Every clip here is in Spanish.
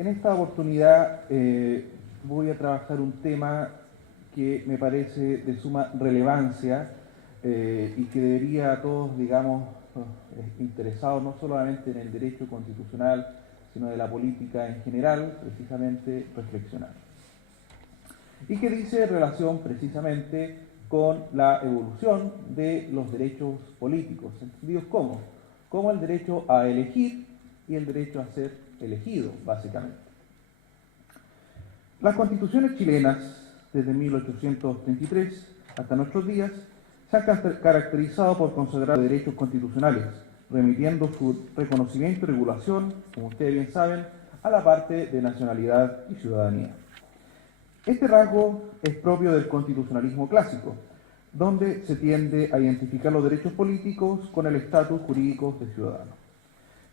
En esta oportunidad voy a trabajar un tema que me parece de suma relevancia y que debería a todos, digamos, interesados no solamente en el derecho constitucional, sino de la política en general, precisamente reflexionar. Y que dice relación precisamente con la evolución de los derechos políticos, entendidos como el derecho a elegir y el derecho a ser elegido, básicamente. Las constituciones chilenas, desde 1833 hasta nuestros días, se han caracterizado por consagrar derechos constitucionales, remitiendo su reconocimiento y regulación, como ustedes bien saben, a la parte de nacionalidad y ciudadanía. Este rasgo es propio del constitucionalismo clásico, donde se tiende a identificar los derechos políticos con el estatus jurídico de ciudadano.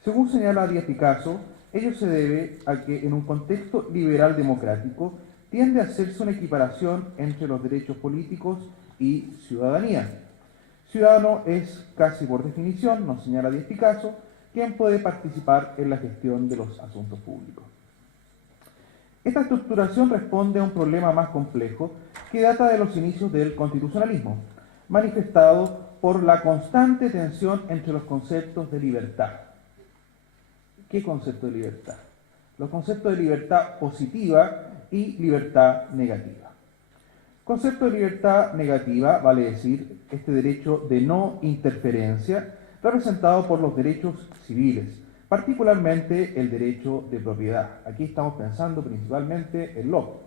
Según señala Díaz Picasso, ello se debe a que en un contexto liberal democrático tiende a hacerse una equiparación entre los derechos políticos y ciudadanía. Ciudadano es, casi por definición, nos señala Díaz Picasso, quien puede participar en la gestión de los asuntos públicos. Esta estructuración responde a un problema más complejo que data de los inicios del constitucionalismo, manifestado por la constante tensión entre los conceptos de libertad. ¿Qué concepto de libertad? Los conceptos de libertad positiva y libertad negativa. Concepto de libertad negativa, vale decir, este derecho de no interferencia, representado por los derechos civiles, particularmente el derecho de propiedad. Aquí estamos pensando principalmente en lo.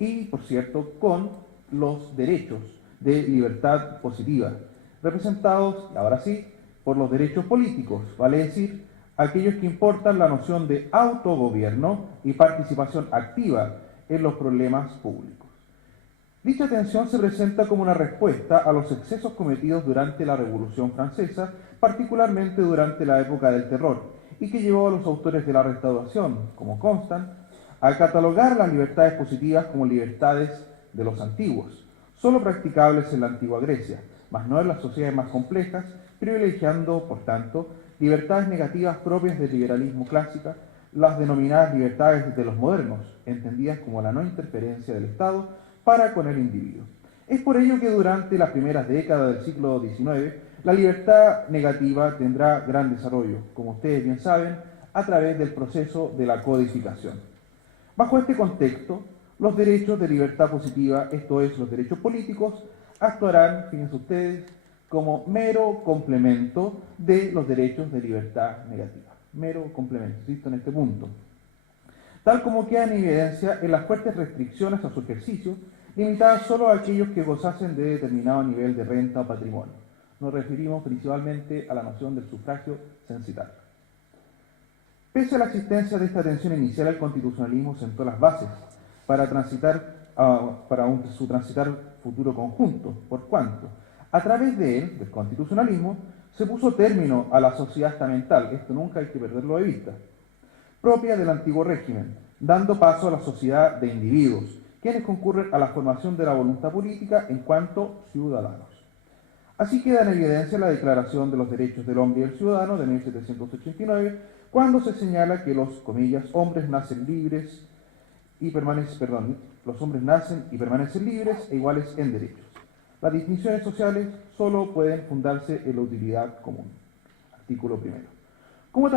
Y, por cierto, con los derechos de libertad positiva, representados, ahora sí, por los derechos políticos, vale decir, aquellos que importan la noción de autogobierno y participación activa en los problemas públicos. Dicha tensión se presenta como una respuesta a los excesos cometidos durante la Revolución Francesa, particularmente durante la época del terror, y que llevó a los autores de la Restauración, como Constant, a catalogar las libertades positivas como libertades de los antiguos, solo practicables en la antigua Grecia, mas no en las sociedades más complejas, privilegiando, por tanto, libertades negativas propias del liberalismo clásico, las denominadas libertades de los modernos, entendidas como la no interferencia del Estado para con el individuo. Es por ello que durante las primeras décadas del siglo XIX, la libertad negativa tendrá gran desarrollo, como ustedes bien saben, a través del proceso de la codificación. Bajo este contexto, los derechos de libertad positiva, esto es, los derechos políticos, actuarán, fíjense ustedes, como mero complemento de los derechos de libertad negativa. Mero complemento, insisto en este punto. Tal como queda en evidencia en las fuertes restricciones a su ejercicio, limitadas solo a aquellos que gozasen de determinado nivel de renta o patrimonio. Nos referimos principalmente a la noción del sufragio censitario. Pese a la existencia de esta tensión inicial, el constitucionalismo sentó las bases para su transitar futuro conjunto, por cuanto, a través de él, del constitucionalismo, se puso término a la sociedad estamental, esto nunca hay que perderlo de vista, propia del antiguo régimen, dando paso a la sociedad de individuos, quienes concurren a la formación de la voluntad política en cuanto ciudadanos. Así queda en evidencia la Declaración de los Derechos del Hombre y del Ciudadano de 1789, cuando se señala que los, comillas, hombres nacen libres y los hombres nacen y permanecen libres e iguales en derechos. Las distinciones sociales solo pueden fundarse en la utilidad común. Artículo primero. Como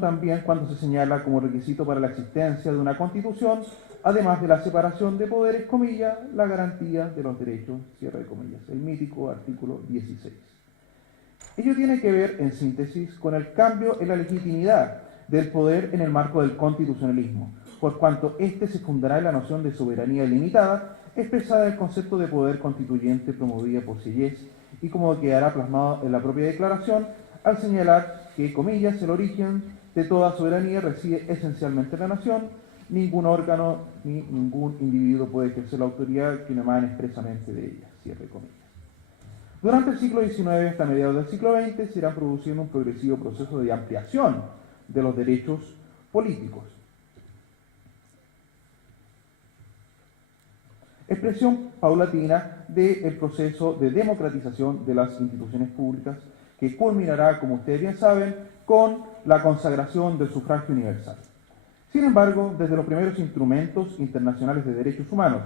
también cuando se señala como requisito para la existencia de una constitución, además de la separación de poderes, comillas, la garantía de los derechos, cierre de comillas, el mítico artículo 16. Ello tiene que ver, en síntesis, con el cambio en la legitimidad del poder en el marco del constitucionalismo, por cuanto éste se fundará en la noción de soberanía ilimitada, expresada en el concepto de poder constituyente promovida por Sieyès, y como quedará plasmado en la propia declaración, al señalar que, comillas, el origen de toda soberanía reside esencialmente en la nación, ningún órgano ni ningún individuo puede ejercer la autoridad que no emane expresamente de ella, cierre comillas. Durante el siglo XIX hasta mediados del siglo XX se irá produciendo un progresivo proceso de ampliación de los derechos políticos. Expresión paulatina del proceso de democratización de las instituciones públicas que culminará, como ustedes bien saben, con la consagración del sufragio universal. Sin embargo, desde los primeros instrumentos internacionales de derechos humanos,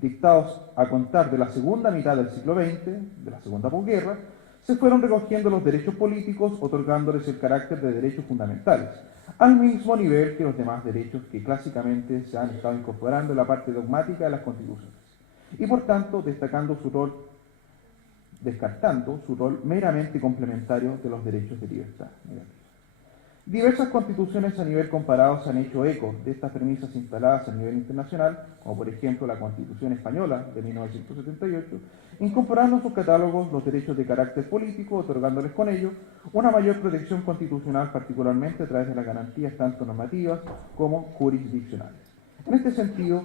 dictados a contar de la segunda mitad del siglo XX, de la segunda posguerra, se fueron recogiendo los derechos políticos, otorgándoles el carácter de derechos fundamentales, al mismo nivel que los demás derechos que clásicamente se han estado incorporando en la parte dogmática de las constituciones, y por tanto descartando su rol meramente complementario de los derechos de libertad negativa. Diversas constituciones a nivel comparado se han hecho eco de estas premisas instaladas a nivel internacional, como por ejemplo la Constitución Española de 1978, incorporando en sus catálogos los derechos de carácter político, otorgándoles con ello una mayor protección constitucional, particularmente a través de las garantías tanto normativas como jurisdiccionales. En este sentido,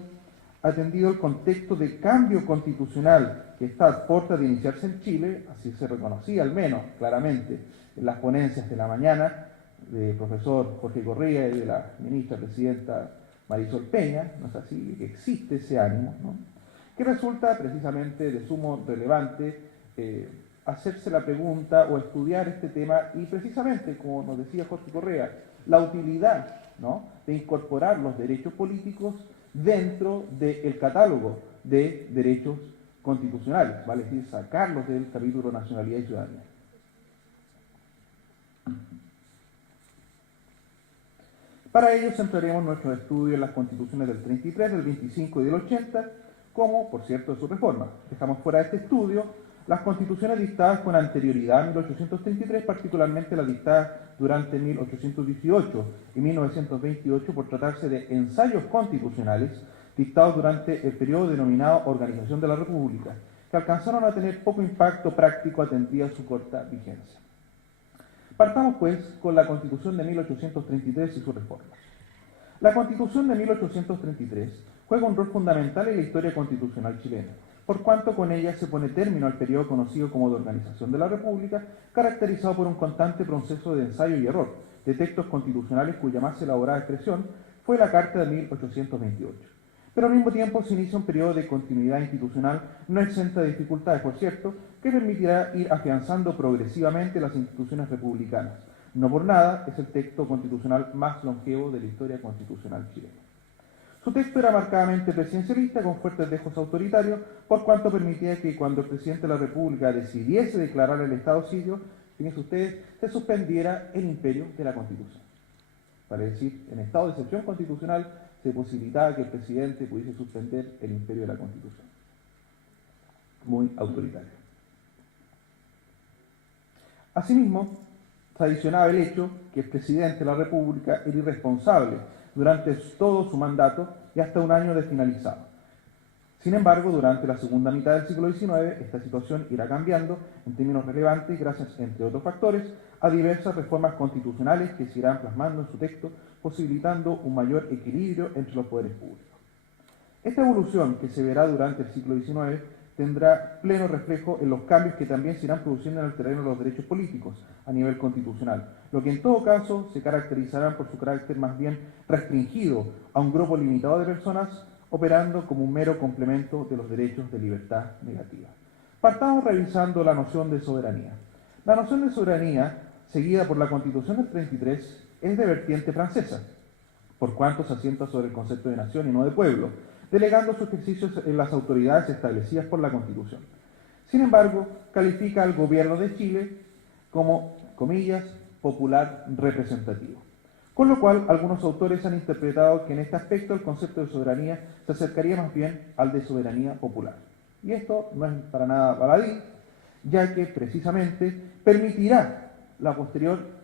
atendido el contexto de cambio constitucional que está a puerta de iniciarse en Chile, así se reconocía al menos claramente en las ponencias de la mañana, del profesor Jorge Correa y de la ministra presidenta Marisol Peña, ¿no es así? Que existe ese ánimo, ¿no? Que resulta precisamente de sumo relevante hacerse la pregunta o estudiar este tema y precisamente, como nos decía Jorge Correa, la utilidad, ¿no?, de incorporar los derechos políticos dentro del catálogo de derechos constitucionales, vale decir, sacarlos del capítulo Nacionalidad y Ciudadanía. Para ello centraremos nuestro estudio en las constituciones del 33, del 25 y del 80, como, por cierto, de su reforma. Dejamos fuera de este estudio las constituciones dictadas con anterioridad a 1833, particularmente las dictadas durante 1818 y 1928 por tratarse de ensayos constitucionales dictados durante el periodo denominado Organización de la República, que alcanzaron a tener poco impacto práctico atendida su corta vigencia. Partamos, pues, con la Constitución de 1833 y su reforma. La Constitución de 1833 juega un rol fundamental en la historia constitucional chilena, por cuanto con ella se pone término al periodo conocido como de Organización de la República, caracterizado por un constante proceso de ensayo y error de textos constitucionales cuya más elaborada expresión fue la Carta de 1828. Pero al mismo tiempo se inicia un periodo de continuidad institucional no exenta de dificultades, por cierto, que permitirá ir afianzando progresivamente las instituciones republicanas. No por nada es el texto constitucional más longevo de la historia constitucional chilena. Su texto era marcadamente presidencialista, con fuertes dejos autoritarios, por cuanto permitía que cuando el presidente de la República decidiese declarar el estado sitio, fíjense ustedes, se suspendiera el imperio de la Constitución. Para decir, en estado de excepción constitucional se posibilitaba que el presidente pudiese suspender el imperio de la Constitución. Muy autoritario. Asimismo, se adicionaba el hecho que el presidente de la República era irresponsable durante todo su mandato y hasta un año de finalizado. Sin embargo, durante la segunda mitad del siglo XIX, esta situación irá cambiando en términos relevantes gracias, entre otros factores, a diversas reformas constitucionales que se irán plasmando en su texto, posibilitando un mayor equilibrio entre los poderes públicos. Esta evolución que se verá durante el siglo XIX tendrá pleno reflejo en los cambios que también se irán produciendo en el terreno de los derechos políticos a nivel constitucional, lo que en todo caso se caracterizarán por su carácter más bien restringido a un grupo limitado de personas, operando como un mero complemento de los derechos de libertad negativa. Partamos revisando la noción de soberanía. La noción de soberanía, seguida por la Constitución del 33, es de vertiente francesa, por cuanto se asienta sobre el concepto de nación y no de pueblo, delegando su ejercicio en las autoridades establecidas por la Constitución. Sin embargo, califica al gobierno de Chile como, comillas, popular representativo. Con lo cual, algunos autores han interpretado que en este aspecto el concepto de soberanía se acercaría más bien al de soberanía popular. Y esto no es para nada baladí, ya que precisamente permitirá la posterior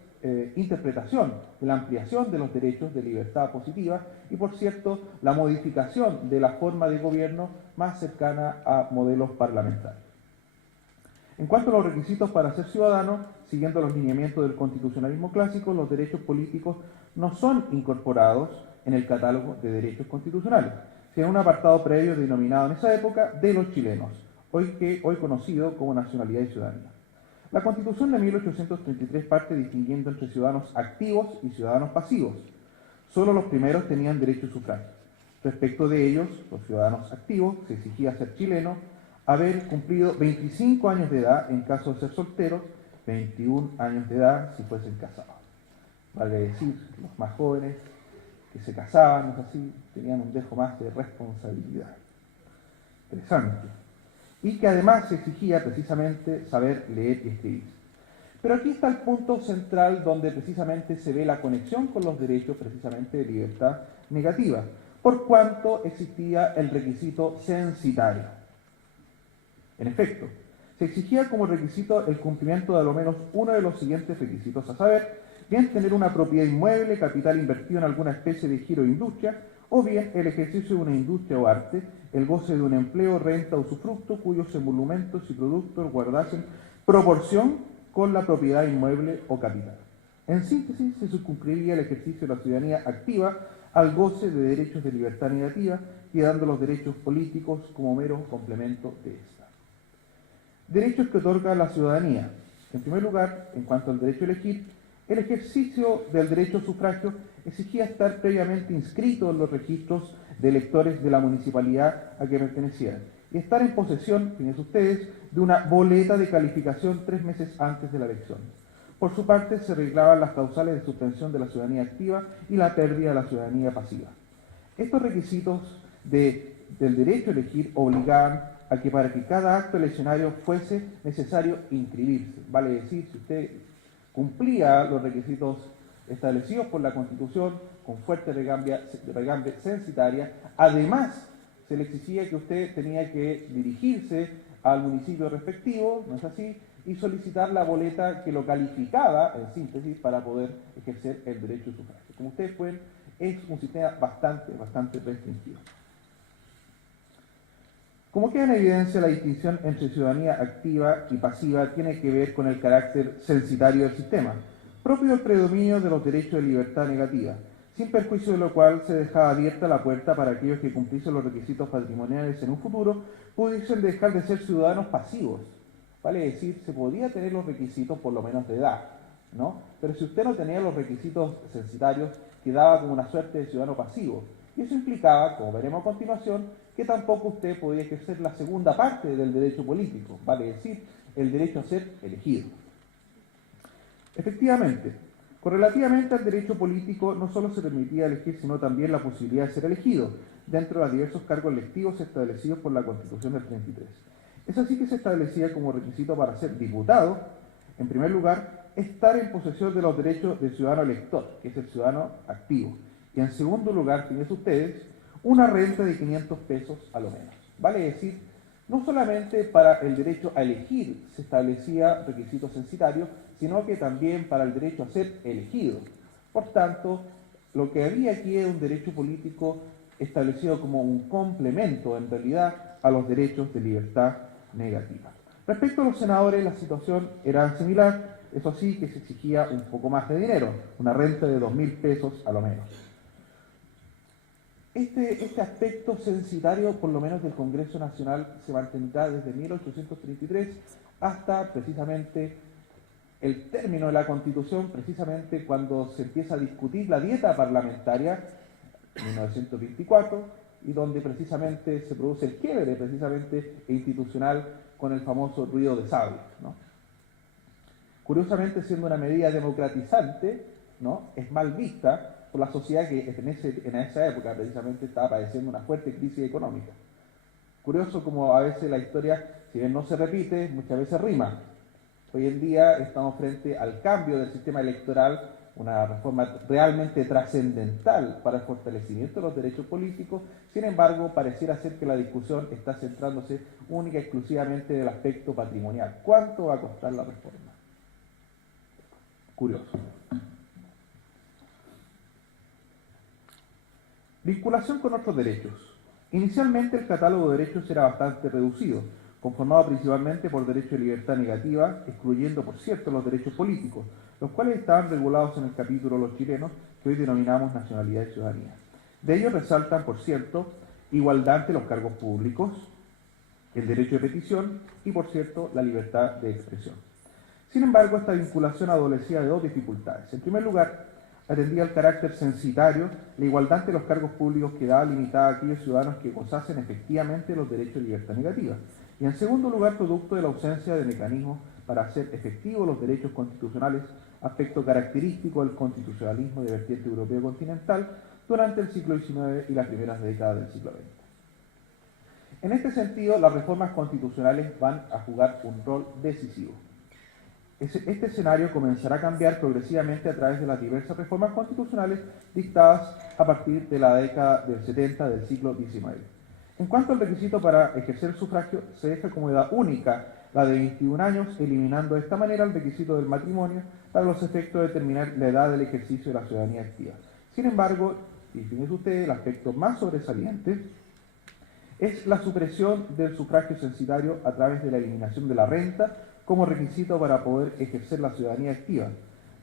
interpretación de la ampliación de los derechos de libertad positiva y, por cierto, la modificación de la forma de gobierno más cercana a modelos parlamentarios. En cuanto a los requisitos para ser ciudadano, siguiendo los lineamientos del constitucionalismo clásico, los derechos políticos no son incorporados en el catálogo de derechos constitucionales, sino un apartado previo denominado en esa época de los chilenos, hoy conocido como nacionalidad y ciudadanía. La Constitución de 1833 parte distinguiendo entre ciudadanos activos y ciudadanos pasivos. Solo los primeros tenían derecho a sufragio. Respecto de ellos, los ciudadanos activos, se exigía ser chileno, haber cumplido 25 años de edad en caso de ser solteros 21 años de edad si fuesen casados. Vale decir, los más jóvenes que se casaban, ¿no es así?, tenían un dejo más de responsabilidad. Interesante. Y que además se exigía precisamente saber leer y escribir. Pero aquí está el punto central donde precisamente se ve la conexión con los derechos precisamente de libertad negativa, por cuanto existía el requisito censitario. En efecto, se exigía como requisito el cumplimiento de al menos uno de los siguientes requisitos, a saber, bien tener una propiedad inmueble, capital invertido en alguna especie de giro o industria, o bien el ejercicio de una industria o arte, el goce de un empleo, renta o usufructo, cuyos emolumentos y productos guardasen proporción con la propiedad inmueble o capital. En síntesis, se circunscribía el ejercicio de la ciudadanía activa al goce de derechos de libertad negativa, quedando los derechos políticos como mero complemento de esta. Derechos que otorga la ciudadanía. En primer lugar, en cuanto al derecho a elegir, el ejercicio del derecho a sufragio exigía estar previamente inscrito en los registros de electores de la municipalidad a que pertenecieran y estar en posesión, fíjense ustedes, de una boleta de calificación 3 meses antes de la elección. Por su parte, se reglaban las causales de suspensión de la ciudadanía activa y la pérdida de la ciudadanía pasiva. Estos requisitos del derecho a elegir obligaban a que para que cada acto eleccionario fuese necesario inscribirse. Vale decir, si usted cumplía los requisitos establecidos por la Constitución con fuerte regambre censitaria, además se le exigía que usted tenía que dirigirse al municipio respectivo, ¿no es así?, y solicitar la boleta que lo calificaba, en síntesis, para poder ejercer el derecho de sufragio. Como ustedes ven, es un sistema bastante restringido. Como queda en evidencia, la distinción entre ciudadanía activa y pasiva tiene que ver con el carácter censitario del sistema, propio del predominio de los derechos de libertad negativa, sin perjuicio de lo cual se dejaba abierta la puerta para aquellos que cumpliesen los requisitos patrimoniales en un futuro pudiesen dejar de ser ciudadanos pasivos. Vale decir, se podía tener los requisitos por lo menos de edad, ¿no? Pero si usted no tenía los requisitos censitarios, quedaba como una suerte de ciudadano pasivo. Y eso implicaba, como veremos a continuación, que tampoco usted podía ejercer la segunda parte del derecho político, vale decir, el derecho a ser elegido. Efectivamente, correlativamente al derecho político no solo se permitía elegir, sino también la posibilidad de ser elegido dentro de los diversos cargos electivos establecidos por la Constitución del 33. Es así que se establecía como requisito para ser diputado, en primer lugar, estar en posesión de los derechos del ciudadano elector, que es el ciudadano activo. Y en segundo lugar, fíjense ustedes, una renta de 500 pesos a lo menos. Vale decir, no solamente para el derecho a elegir se establecía requisitos censitarios, sino que también para el derecho a ser elegido. Por tanto, lo que había aquí es un derecho político establecido como un complemento, en realidad, a los derechos de libertad negativa. Respecto a los senadores, la situación era similar, eso sí que se exigía un poco más de dinero, una renta de 2.000 pesos a lo menos. Este aspecto censitario, por lo menos del Congreso Nacional, se mantendrá desde 1833 hasta precisamente el término de la Constitución, precisamente cuando se empieza a discutir la dieta parlamentaria, en 1924, y donde precisamente se produce el quiebre precisamente institucional con el famoso ruido de sable, ¿no? Curiosamente, siendo una medida democratizante, ¿no?, es mal vista por la sociedad que en esa época precisamente estaba padeciendo una fuerte crisis económica. Curioso como a veces la historia, si bien no se repite, muchas veces rima. Hoy en día estamos frente al cambio del sistema electoral, una reforma realmente trascendental para el fortalecimiento de los derechos políticos. Sin embargo, pareciera ser que la discusión está centrándose única y exclusivamente en el aspecto patrimonial. ¿Cuánto va a costar la reforma? Curioso. Vinculación con otros derechos. Inicialmente el catálogo de derechos era bastante reducido, conformado principalmente por derechos de libertad negativa, excluyendo, por cierto, los derechos políticos, los cuales estaban regulados en el capítulo Los chilenos, que hoy denominamos nacionalidad y ciudadanía. De ellos resaltan, por cierto, igualdad ante los cargos públicos, el derecho de petición y, por cierto, la libertad de expresión. Sin embargo, esta vinculación adolecía de dos dificultades. En primer lugar, atendía al carácter censitario, la igualdad ante los cargos públicos quedaba limitada a aquellos ciudadanos que gozasen efectivamente los derechos de libertad negativa. Y en segundo lugar, producto de la ausencia de mecanismos para hacer efectivos los derechos constitucionales, aspecto característico del constitucionalismo de vertiente europeo continental durante el siglo XIX y las primeras décadas del siglo XX. En este sentido, las reformas constitucionales van a jugar un rol decisivo. Este escenario comenzará a cambiar progresivamente a través de las diversas reformas constitucionales dictadas a partir de la década del 70 del siglo XIX. En cuanto al requisito para ejercer el sufragio, se deja como edad única la de 21 años, eliminando de esta manera el requisito del matrimonio para los efectos de determinar la edad del ejercicio de la ciudadanía activa. Sin embargo, y fíjense ustedes, el aspecto más sobresaliente es la supresión del sufragio censitario a través de la eliminación de la renta como requisito para poder ejercer la ciudadanía activa,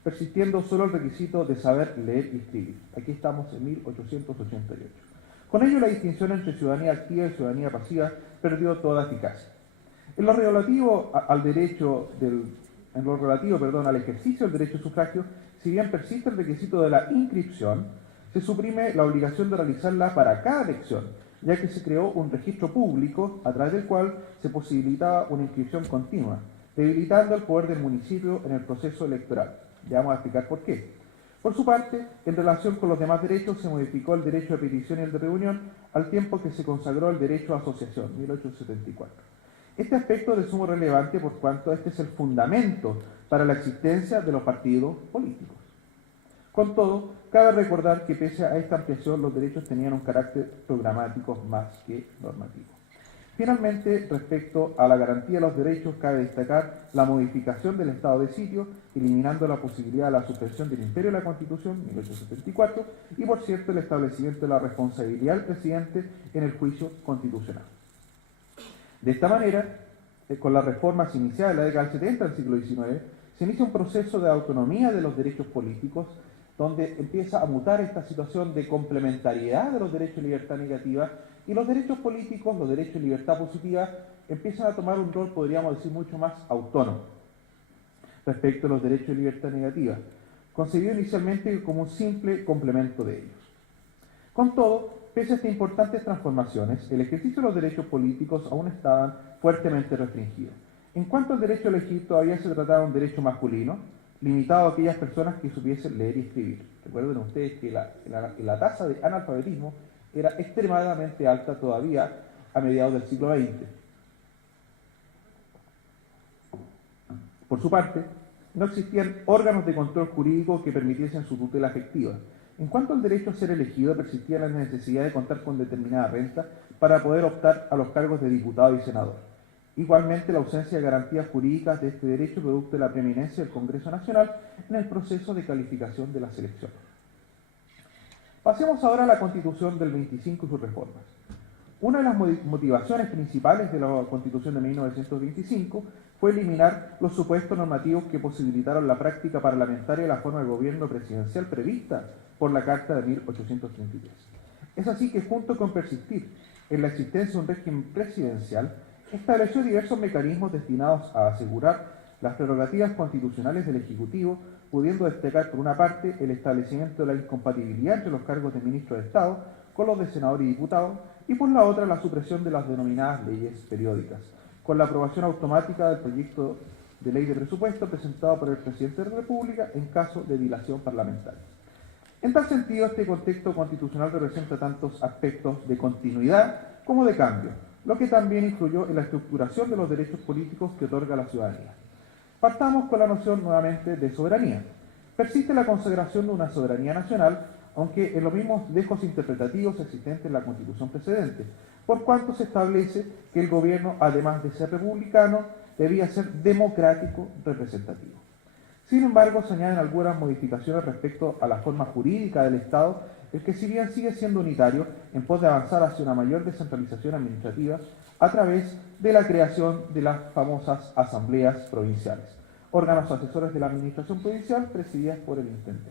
persistiendo solo el requisito de saber leer y escribir. Aquí estamos en 1888. Con ello, la distinción entre ciudadanía activa y ciudadanía pasiva perdió toda eficacia. En lo relativo al al ejercicio del derecho de sufragio, si bien persiste el requisito de la inscripción, se suprime la obligación de realizarla para cada elección, ya que se creó un registro público a través del cual se posibilitaba una inscripción continua, debilitando el poder del municipio en el proceso electoral. Ya vamos a explicar por qué. Por su parte, en relación con los demás derechos, se modificó el derecho de petición y el de reunión, al tiempo que se consagró el derecho a asociación, 1874. Este aspecto es de sumo relevante por cuanto este es el fundamento para la existencia de los partidos políticos. Con todo, cabe recordar que pese a esta ampliación, los derechos tenían un carácter programático más que normativo. Finalmente, respecto a la garantía de los derechos, cabe destacar la modificación del estado de sitio, eliminando la posibilidad de la suspensión del imperio de la Constitución, 1874, y por cierto, el establecimiento de la responsabilidad del presidente en el juicio constitucional. De esta manera, con las reformas iniciadas en la década del 70 del siglo XIX, se inicia un proceso de autonomía de los derechos políticos, donde empieza a mutar esta situación de complementariedad de los derechos de libertad negativa, y los derechos políticos, los derechos de libertad positiva, empiezan a tomar un rol, podríamos decir, mucho más autónomo respecto a los derechos de libertad negativa, concebido inicialmente como un simple complemento de ellos. Con todo, pese a estas importantes transformaciones, el ejercicio de los derechos políticos aún estaban fuertemente restringidos. En cuanto al derecho a elegir, todavía se trataba de un derecho masculino, limitado a aquellas personas que supiesen leer y escribir. Recuerden ustedes que la tasa de analfabetismo era extremadamente alta todavía a mediados del siglo XX. Por su parte, no existían órganos de control jurídico que permitiesen su tutela efectiva. En cuanto al derecho a ser elegido, persistía la necesidad de contar con determinada renta para poder optar a los cargos de diputado y senador. Igualmente, la ausencia de garantías jurídicas de este derecho producto de la preeminencia del Congreso Nacional en el proceso de calificación de las elecciones. Pasemos ahora a la Constitución del 25 y sus reformas. Una de las motivaciones principales de la Constitución de 1925 fue eliminar los supuestos normativos que posibilitaron la práctica parlamentaria de la forma de gobierno presidencial prevista por la Carta de 1833. Es así que, junto con persistir en la existencia de un régimen presidencial, estableció diversos mecanismos destinados a asegurar las prerrogativas constitucionales del Ejecutivo, pudiendo destacar por una parte el establecimiento de la incompatibilidad entre los cargos de ministro de Estado con los de senador y diputado, y por la otra la supresión de las denominadas leyes periódicas, con la aprobación automática del proyecto de ley de presupuesto presentado por el presidente de la República en caso de dilación parlamentaria. En tal sentido, este contexto constitucional representa tantos aspectos de continuidad como de cambio, lo que también influyó en la estructuración de los derechos políticos que otorga la ciudadanía. Partamos con la noción nuevamente de soberanía. Persiste la consagración de una soberanía nacional, aunque en los mismos dejos interpretativos existentes en la Constitución precedente, por cuanto se establece que el gobierno, además de ser republicano, debía ser democrático representativo. Sin embargo, se añaden algunas modificaciones respecto a la forma jurídica del Estado, el que si bien sigue siendo unitario, en pos de avanzar hacia una mayor descentralización administrativa a través de la creación de las famosas asambleas provinciales, órganos asesores de la administración provincial presididas por el intendente.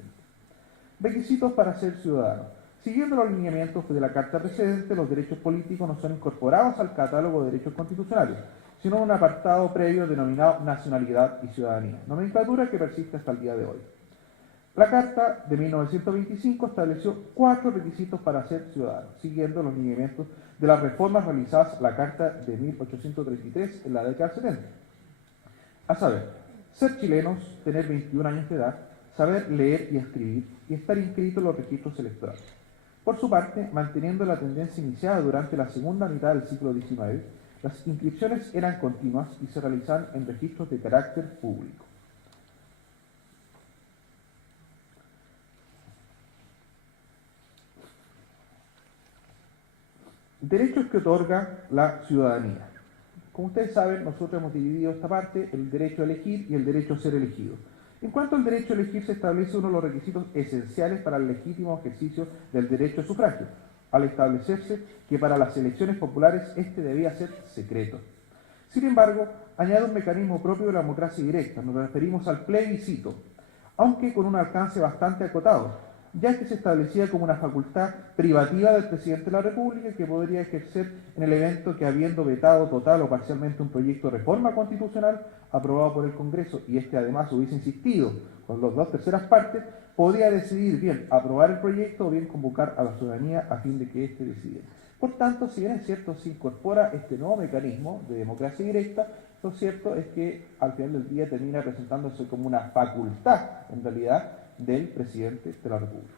Requisitos para ser ciudadano. Siguiendo los lineamientos de la Carta precedente, los derechos políticos no son incorporados al catálogo de derechos constitucionales, sino en un apartado previo denominado nacionalidad y ciudadanía, nomenclatura que persiste hasta el día de hoy. La Carta de 1925 estableció 4 requisitos para ser ciudadano, siguiendo los lineamientos de las reformas realizadas en la Carta de 1833 en la década del 70. a saber, ser chilenos, tener 21 años de edad, saber leer y escribir y estar inscrito en los registros electorales. Por su parte, manteniendo la tendencia iniciada durante la segunda mitad del siglo XIX, las inscripciones eran continuas y se realizaban en registros de carácter público. Derechos que otorga la ciudadanía. Como ustedes saben, nosotros hemos dividido esta parte, el derecho a elegir y el derecho a ser elegido. En cuanto al derecho a elegir, se establece uno de los requisitos esenciales para el legítimo ejercicio del derecho a sufragio, al establecerse que para las elecciones populares este debía ser secreto. Sin embargo, añade un mecanismo propio de la democracia directa, nos referimos al plebiscito, aunque con un alcance bastante acotado, ya que se establecía como una facultad privativa del presidente de la República que podría ejercer en el evento que, habiendo vetado total o parcialmente un proyecto de reforma constitucional aprobado por el Congreso, y este además hubiese insistido con las 2/3 partes, podría decidir bien aprobar el proyecto o bien convocar a la ciudadanía a fin de que éste decidiera. Por tanto, si bien es cierto, se incorpora este nuevo mecanismo de democracia directa, lo cierto es que al final del día termina presentándose como una facultad, en realidad, del presidente de la República.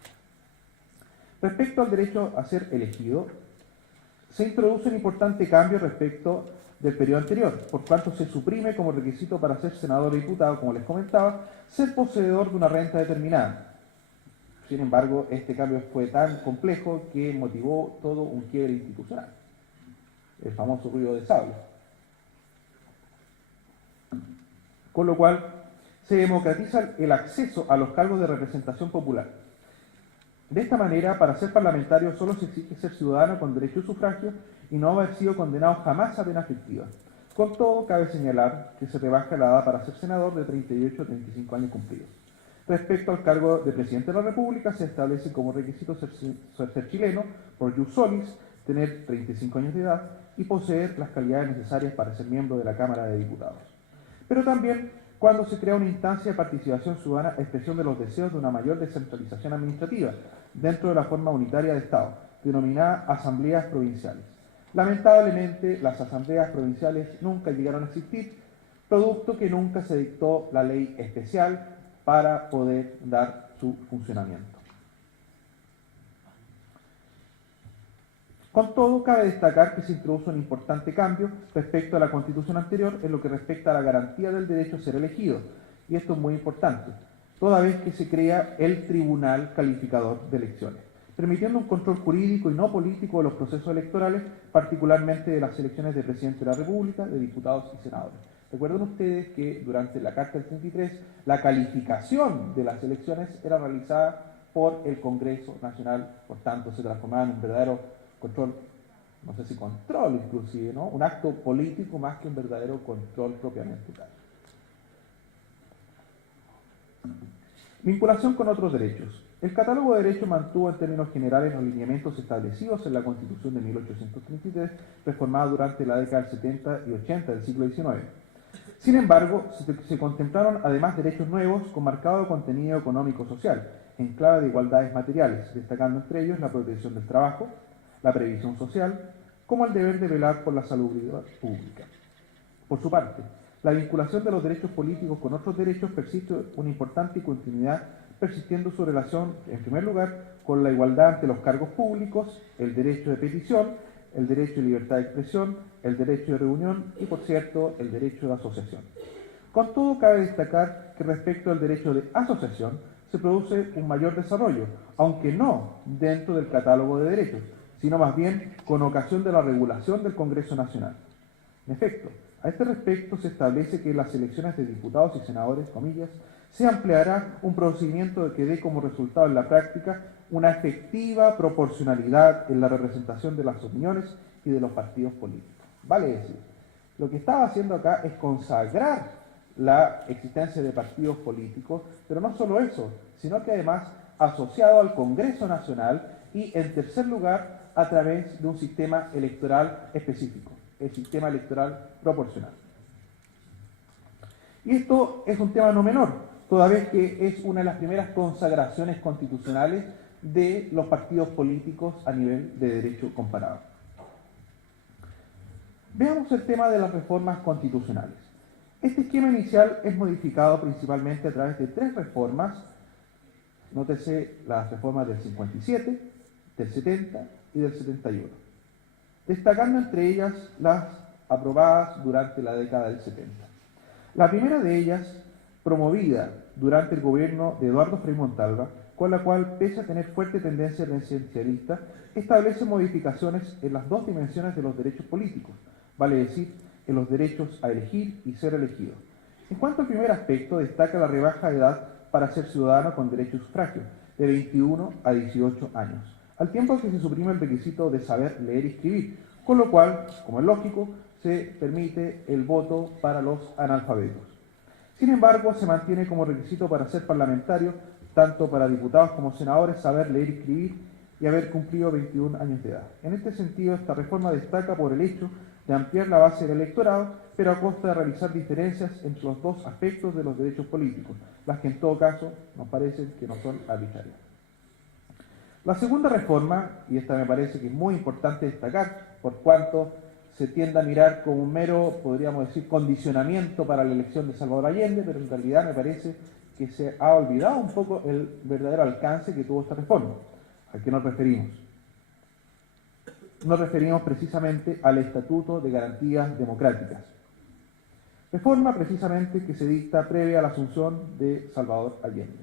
Respecto al derecho a ser elegido, se introduce un importante cambio respecto del periodo anterior, por cuanto se suprime como requisito para ser senador o diputado, como les comentaba, ser poseedor de una renta determinada. Sin embargo, este cambio fue tan complejo que motivó todo un quiebre institucional, el famoso ruido de sable. Con lo cual, se democratiza el acceso a los cargos de representación popular. De esta manera, para ser parlamentario solo se exige ser ciudadano con derecho de sufragio y no haber sido condenado jamás a pena efectiva. Con todo, cabe señalar que se rebaja la edad para ser senador de 38 a 35 años cumplidos. Respecto al cargo de presidente de la República, se establece como requisito ser chileno, por jus solis, tener 35 años de edad y poseer las calidades necesarias para ser miembro de la Cámara de Diputados. Pero también cuando se crea una instancia de participación ciudadana, expresión de los deseos de una mayor descentralización administrativa dentro de la forma unitaria de Estado, denominada asambleas provinciales. Lamentablemente, las asambleas provinciales nunca llegaron a existir, producto que nunca se dictó la ley especial para poder dar su funcionamiento. Con todo, cabe destacar que se introduce un importante cambio respecto a la Constitución anterior en lo que respecta a la garantía del derecho a ser elegido, y esto es muy importante, toda vez que se crea el Tribunal Calificador de Elecciones, permitiendo un control jurídico y no político de los procesos electorales, particularmente de las elecciones de Presidente de la República, de diputados y senadores. Recuerden ustedes que durante la Carta del 33, la calificación de las elecciones era realizada por el Congreso Nacional, por tanto se transformaba en un verdadero control, no sé si control inclusive, ¿no? Un acto político más que un verdadero control propiamente tal. Vinculación con otros derechos. El catálogo de derechos mantuvo en términos generales los lineamientos establecidos en la Constitución de 1833, reformada durante la década del 70 y 80 del siglo XIX. Sin embargo, se contemplaron además derechos nuevos con marcado contenido económico-social, en clave de igualdades materiales, destacando entre ellos la protección del trabajo, la previsión social, como el deber de velar por la salubridad pública. Por su parte, la vinculación de los derechos políticos con otros derechos persiste una importante continuidad, persistiendo su relación, en primer lugar, con la igualdad ante los cargos públicos, el derecho de petición, el derecho de libertad de expresión, el derecho de reunión y, por cierto, el derecho de asociación. Con todo, cabe destacar que respecto al derecho de asociación se produce un mayor desarrollo, aunque no dentro del catálogo de derechos, sino más bien con ocasión de la regulación del Congreso Nacional. En efecto, a este respecto se establece que en las elecciones de diputados y senadores, comillas, se empleará un procedimiento que dé como resultado en la práctica una efectiva proporcionalidad en la representación de las opiniones y de los partidos políticos. Vale decir, lo que estaba haciendo acá es consagrar la existencia de partidos políticos, pero no solo eso, sino que además asociado al Congreso Nacional y, en tercer lugar, a través de un sistema electoral específico, el sistema electoral proporcional. Y esto es un tema no menor, toda vez que es una de las primeras consagraciones constitucionales de los partidos políticos a nivel de derecho comparado. Veamos el tema de las reformas constitucionales. Este esquema inicial es modificado principalmente a través de 3 reformas, nótese las reformas del 57, del 70 y del 71, destacando entre ellas las aprobadas durante la década del 70. La primera de ellas, promovida durante el gobierno de Eduardo Frei Montalva, con la cual, pese a tener fuerte tendencia residencialista, establece modificaciones en las 2 dimensiones de los derechos políticos, vale decir, en los derechos a elegir y ser elegido. En cuanto al primer aspecto, destaca la rebaja de edad para ser ciudadano con derecho a sufragio, de 21 a 18 años, al tiempo que se suprime el requisito de saber leer y escribir, con lo cual, como es lógico, se permite el voto para los analfabetos. Sin embargo, se mantiene como requisito para ser parlamentario, tanto para diputados como senadores, saber leer y escribir y haber cumplido 21 años de edad. En este sentido, esta reforma destaca por el hecho de ampliar la base del electorado, pero a costa de realizar diferencias entre los 2 aspectos de los derechos políticos, las que en todo caso nos parecen que no son arbitrarias. La segunda reforma, y esta me parece que es muy importante destacar, por cuanto se tiende a mirar como un mero, podríamos decir, condicionamiento para la elección de Salvador Allende, pero en realidad me parece que se ha olvidado un poco el verdadero alcance que tuvo esta reforma. ¿A qué nos referimos? Nos referimos precisamente al Estatuto de Garantías Democráticas. Reforma precisamente que se dicta previa a la asunción de Salvador Allende.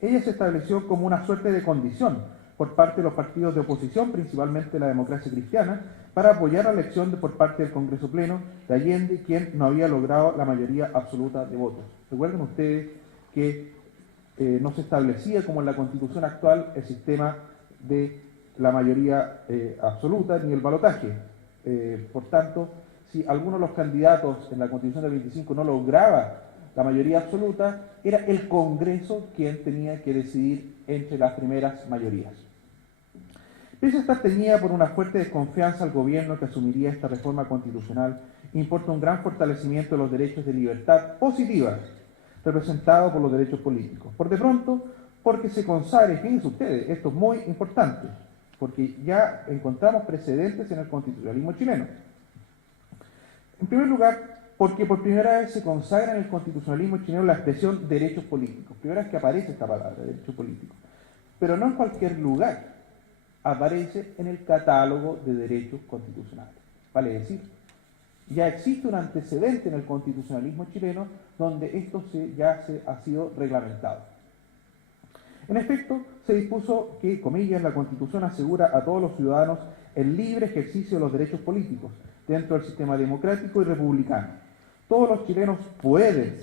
Ella se estableció como una suerte de condición por parte de los partidos de oposición, principalmente la Democracia Cristiana, para apoyar la elección por parte del Congreso Pleno de Allende, quien no había logrado la mayoría absoluta de votos. Recuerden ustedes que no se establecía, como en la Constitución actual, el sistema de la mayoría absoluta ni el balotaje. Por tanto, si alguno de los candidatos en la Constitución del 25 no lograba la mayoría absoluta, era el Congreso quien tenía que decidir entre las primeras mayorías. Pese a estar teñida por una fuerte desconfianza al gobierno que asumiría esta reforma constitucional, importa un gran fortalecimiento de los derechos de libertad positiva, representados por los derechos políticos. Por de pronto, porque se consagra, fíjense ustedes, esto es muy importante, porque ya encontramos precedentes en el constitucionalismo chileno. En primer lugar, porque por primera vez se consagra en el constitucionalismo chileno la expresión derechos políticos. Primera vez que aparece esta palabra, derechos políticos. Pero no en cualquier lugar, aparece en el catálogo de derechos constitucionales. Vale decir, ya existe un antecedente en el constitucionalismo chileno donde esto ya ha sido reglamentado. En efecto, se dispuso que, comillas, la Constitución asegura a todos los ciudadanos el libre ejercicio de los derechos políticos dentro del sistema democrático y republicano. Todos los chilenos pueden,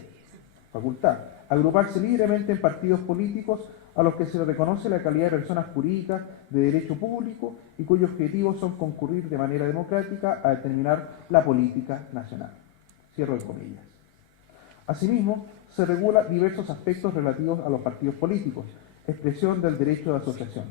facultad, agruparse libremente en partidos políticos a los que se les reconoce la calidad de personas jurídicas de derecho público y cuyos objetivos son concurrir de manera democrática a determinar la política nacional. Cierro de comillas. Asimismo, se regula diversos aspectos relativos a los partidos políticos, expresión del derecho de asociación.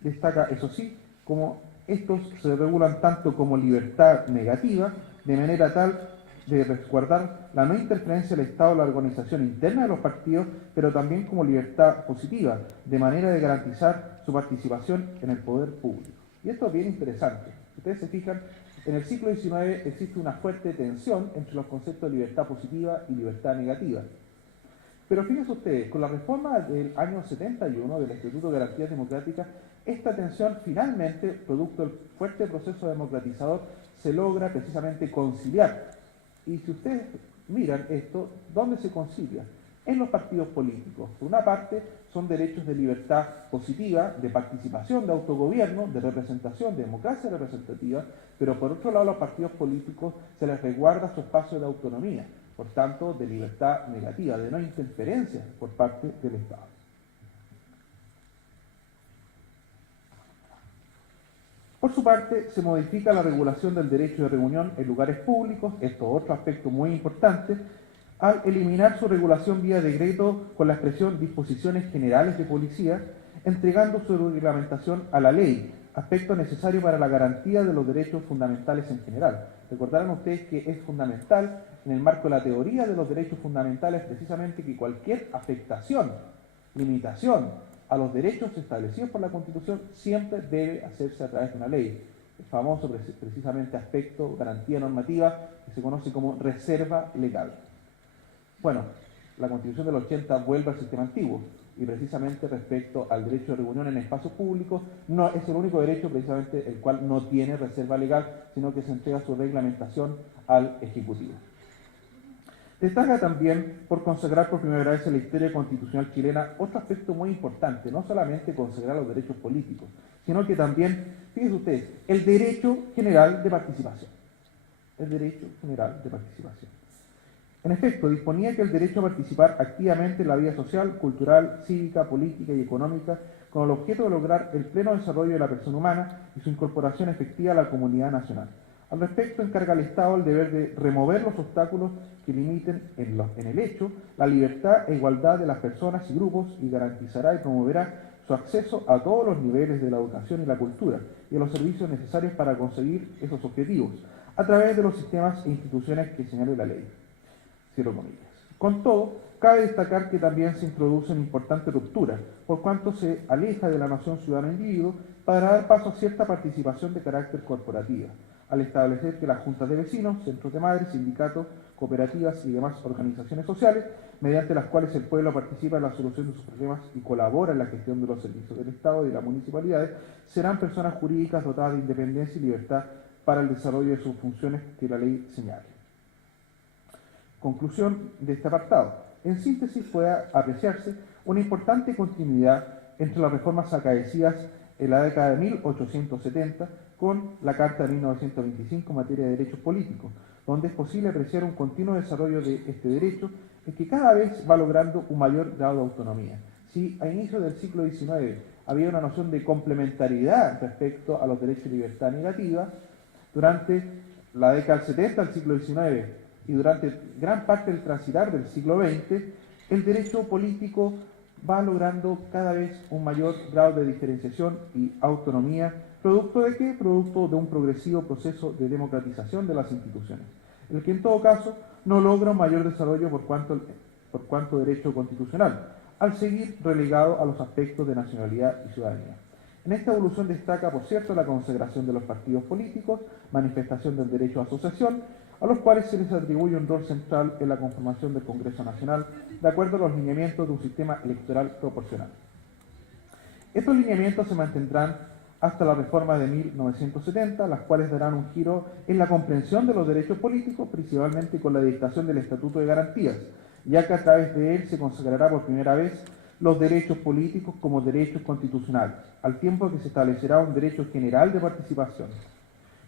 Destaca, eso sí, como estos se regulan tanto como libertad negativa, de manera tal de resguardar la no interferencia del Estado en la organización interna de los partidos, pero también como libertad positiva, de manera de garantizar su participación en el poder público. Y esto es bien interesante. Si ustedes se fijan, en el siglo XIX existe una fuerte tensión entre los conceptos de libertad positiva y libertad negativa. Pero fíjense ustedes, con la reforma del año 71 del Estatuto de Garantías Democráticas, esta tensión finalmente, producto del fuerte proceso democratizador, se logra precisamente conciliar. Y si ustedes miran esto, ¿dónde se concilia? En los partidos políticos. Por una parte, son derechos de libertad positiva, de participación, de autogobierno, de representación, de democracia representativa, pero por otro lado, a los partidos políticos se les resguarda su espacio de autonomía, por tanto, de libertad negativa, de no interferencia por parte del Estado. Por su parte, se modifica la regulación del derecho de reunión en lugares públicos, esto es otro aspecto muy importante, al eliminar su regulación vía decreto con la expresión disposiciones generales de policía, entregando su reglamentación a la ley, aspecto necesario para la garantía de los derechos fundamentales en general. Recordarán ustedes que es fundamental, en el marco de la teoría de los derechos fundamentales, precisamente que cualquier afectación, limitación a los derechos establecidos por la Constitución siempre debe hacerse a través de una ley. El famoso precisamente aspecto garantía normativa que se conoce como reserva legal. Bueno, la Constitución del 80 vuelve al sistema antiguo, y precisamente respecto al derecho de reunión en espacios públicos, no es el único derecho precisamente el cual no tiene reserva legal, sino que se entrega su reglamentación al Ejecutivo. Destaca también por consagrar por primera vez en la historia constitucional chilena otro aspecto muy importante, no solamente consagrar los derechos políticos, sino que también, fíjense ustedes, el derecho general de participación. El derecho general de participación. En efecto, disponía que el derecho a participar activamente en la vida social, cultural, cívica, política y económica, con el objeto de lograr el pleno desarrollo de la persona humana y su incorporación efectiva a la comunidad nacional. Al respecto, encarga al Estado el deber de remover los obstáculos que limiten en el hecho la libertad e igualdad de las personas y grupos y garantizará y promoverá su acceso a todos los niveles de la educación y la cultura y a los servicios necesarios para conseguir esos objetivos, a través de los sistemas e instituciones que señale la ley. Cierro comillas. Con todo, cabe destacar que también se introduce una importante ruptura, por cuanto se aleja de la noción ciudadano-individuo para dar paso a cierta participación de carácter corporativa, al establecer que las juntas de vecinos, centros de madres, sindicatos, cooperativas y demás organizaciones sociales, mediante las cuales el pueblo participa en la solución de sus problemas y colabora en la gestión de los servicios del Estado y de las municipalidades, serán personas jurídicas dotadas de independencia y libertad para el desarrollo de sus funciones que la ley señale. Conclusión de este apartado. En síntesis, puede apreciarse una importante continuidad entre las reformas acaecidas en la década de 1870 con la Carta de 1925 en materia de derechos políticos, donde es posible apreciar un continuo desarrollo de este derecho en que cada vez va logrando un mayor grado de autonomía. Si a inicios del siglo XIX había una noción de complementariedad respecto a los derechos y libertad negativa, durante la década del 70 del siglo XIX y durante gran parte del transitar del siglo XX, el derecho político va logrando cada vez un mayor grado de diferenciación y autonomía, ¿producto de qué? Producto de un progresivo proceso de democratización de las instituciones, el que en todo caso no logra un mayor desarrollo por cuanto derecho constitucional, al seguir relegado a los aspectos de nacionalidad y ciudadanía. En esta evolución destaca, por cierto, la consagración de los partidos políticos, manifestación del derecho a asociación, a los cuales se les atribuye un rol central en la conformación del Congreso Nacional, de acuerdo a los lineamientos de un sistema electoral proporcional. Estos lineamientos se mantendrán hasta la reforma de 1970, las cuales darán un giro en la comprensión de los derechos políticos, principalmente con la dictación del Estatuto de Garantías, ya que a través de él se consagrará por primera vez los derechos políticos como derechos constitucionales, al tiempo que se establecerá un derecho general de participación,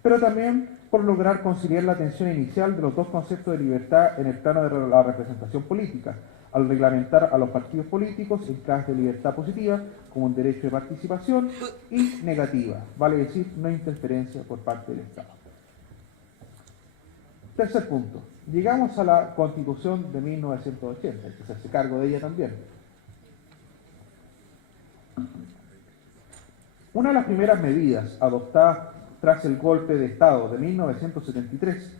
pero también por lograr conciliar la tensión inicial de los dos conceptos de libertad en el plano de la representación política, al reglamentar a los partidos políticos en clases de libertad positiva como un derecho de participación y negativa, vale decir, no interferencia por parte del Estado. Tercer punto, llegamos a la Constitución de 1980, hay que hacerse cargo de ella también. Una de las primeras medidas adoptadas tras el golpe de Estado de 1973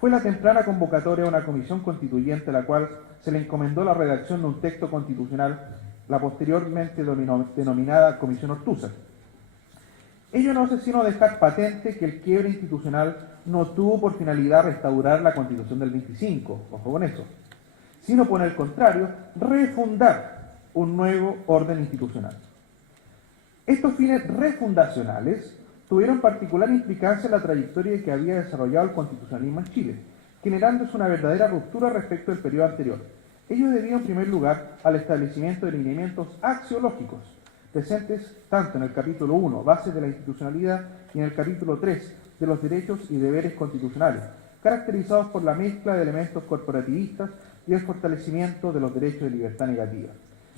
fue la temprana convocatoria a una comisión constituyente a la cual se le encomendó la redacción de un texto constitucional, la posteriormente denominada Comisión Ortúzar. Ello no hace sino dejar patente que el quiebre institucional no tuvo por finalidad restaurar la Constitución del 25, ojo con eso, sino por el contrario, refundar un nuevo orden institucional. Estos fines refundacionales tuvieron particular implicancia en la trayectoria que había desarrollado el constitucionalismo en Chile, generándose una verdadera ruptura respecto del periodo anterior. Ello debido en primer lugar al establecimiento de lineamientos axiológicos, presentes tanto en el capítulo 1, Bases de la Institucionalidad, y en el capítulo 3, de los Derechos y Deberes Constitucionales, caracterizados por la mezcla de elementos corporativistas y el fortalecimiento de los derechos de libertad negativa.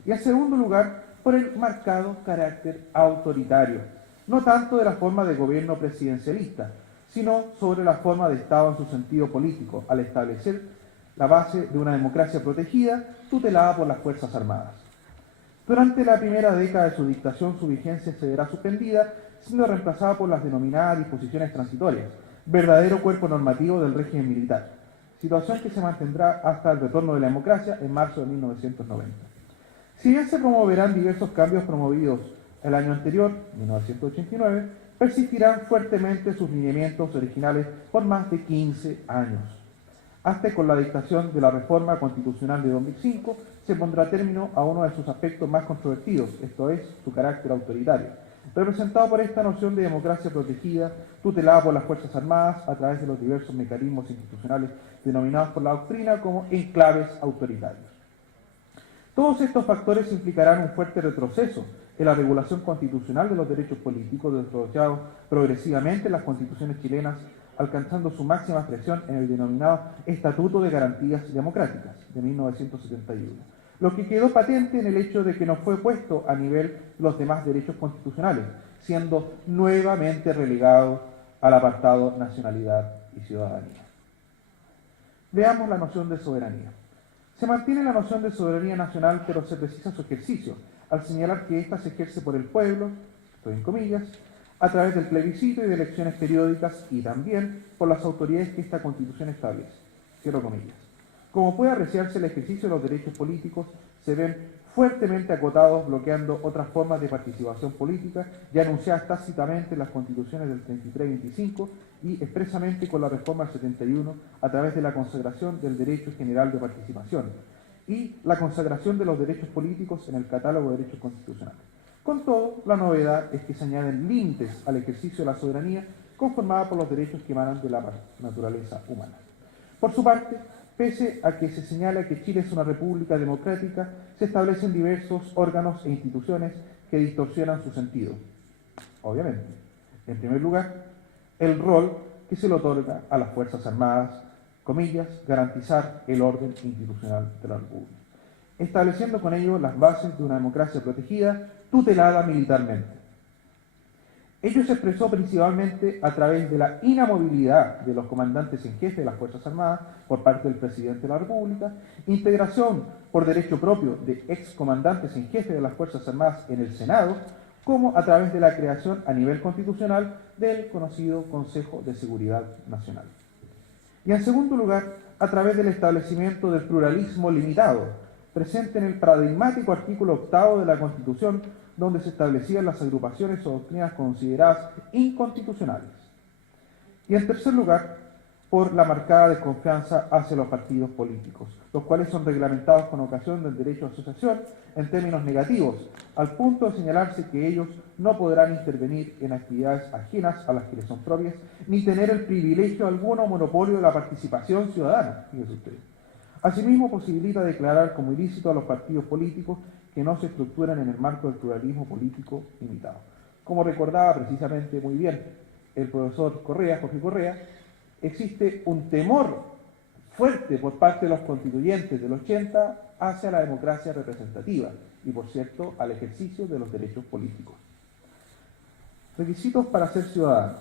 Y en segundo lugar, por el marcado carácter autoritario, no tanto de la forma de gobierno presidencialista, sino sobre la forma de Estado en su sentido político, al establecer la base de una democracia protegida, tutelada por las Fuerzas Armadas. Durante la primera década de su dictación, su vigencia se verá suspendida, siendo reemplazada por las denominadas disposiciones transitorias, verdadero cuerpo normativo del régimen militar, situación que se mantendrá hasta el retorno de la democracia en marzo de 1990. Si bien se promoverán diversos cambios promovidos el año anterior, 1989, persistirán fuertemente sus lineamientos originales por más de 15 años. hasta que con la dictación de la reforma constitucional de 2005 se pondrá término a uno de sus aspectos más controvertidos, esto es, su carácter autoritario, representado por esta noción de democracia protegida, tutelada por las Fuerzas Armadas a través de los diversos mecanismos institucionales denominados por la doctrina como enclaves autoritarios. Todos estos factores implicarán un fuerte retroceso en la regulación constitucional de los derechos políticos desarrollados progresivamente en las constituciones chilenas, alcanzando su máxima expresión en el denominado Estatuto de Garantías Democráticas de 1971, lo que quedó patente en el hecho de que no fue puesto a nivel los demás derechos constitucionales, siendo nuevamente relegado al apartado nacionalidad y ciudadanía. Veamos la noción de soberanía. Se mantiene la noción de soberanía nacional, pero se precisa su ejercicio, al señalar que ésta se ejerce por el pueblo, estoy en comillas, a través del plebiscito y de elecciones periódicas y también por las autoridades que esta Constitución establece, cierro comillas. Como puede apreciarse, el ejercicio de los derechos políticos se ven fuertemente acotados, bloqueando otras formas de participación política ya anunciadas tácitamente en las constituciones del 33 y 25 y expresamente con la reforma del 71 a través de la consagración del derecho general de participación y la consagración de los derechos políticos en el catálogo de derechos constitucionales. Con todo, la novedad es que se añaden límites al ejercicio de la soberanía conformada por los derechos que emanan de la naturaleza humana. Por su parte, pese a que se señala que Chile es una república democrática, se establecen diversos órganos e instituciones que distorsionan su sentido. Obviamente, en primer lugar, el rol que se le otorga a las Fuerzas Armadas, comillas, garantizar el orden institucional de la república, estableciendo con ello las bases de una democracia protegida, tutelada militarmente. Ello se expresó principalmente a través de la inamovilidad de los comandantes en jefe de las Fuerzas Armadas por parte del presidente de la República, integración por derecho propio de excomandantes en jefe de las Fuerzas Armadas en el Senado, como a través de la creación a nivel constitucional del conocido Consejo de Seguridad Nacional. Y en segundo lugar, a través del establecimiento del pluralismo limitado, presente en el paradigmático artículo 8º de la Constitución, donde se establecían las agrupaciones o doctrinas consideradas inconstitucionales. Y en tercer lugar, por la marcada desconfianza hacia los partidos políticos, los cuales son reglamentados con ocasión del derecho a asociación en términos negativos, al punto de señalarse que ellos no podrán intervenir en actividades ajenas a las que les son propias, ni tener el privilegio alguno o monopolio de la participación ciudadana, fíjense ustedes. Asimismo, posibilita declarar como ilícito a los partidos políticos que no se estructuran en el marco del pluralismo político limitado. Como recordaba precisamente muy bien el profesor Correa, Jorge Correa, existe un temor fuerte por parte de los constituyentes del 80 hacia la democracia representativa y, por cierto, al ejercicio de los derechos políticos. Requisitos para ser ciudadano.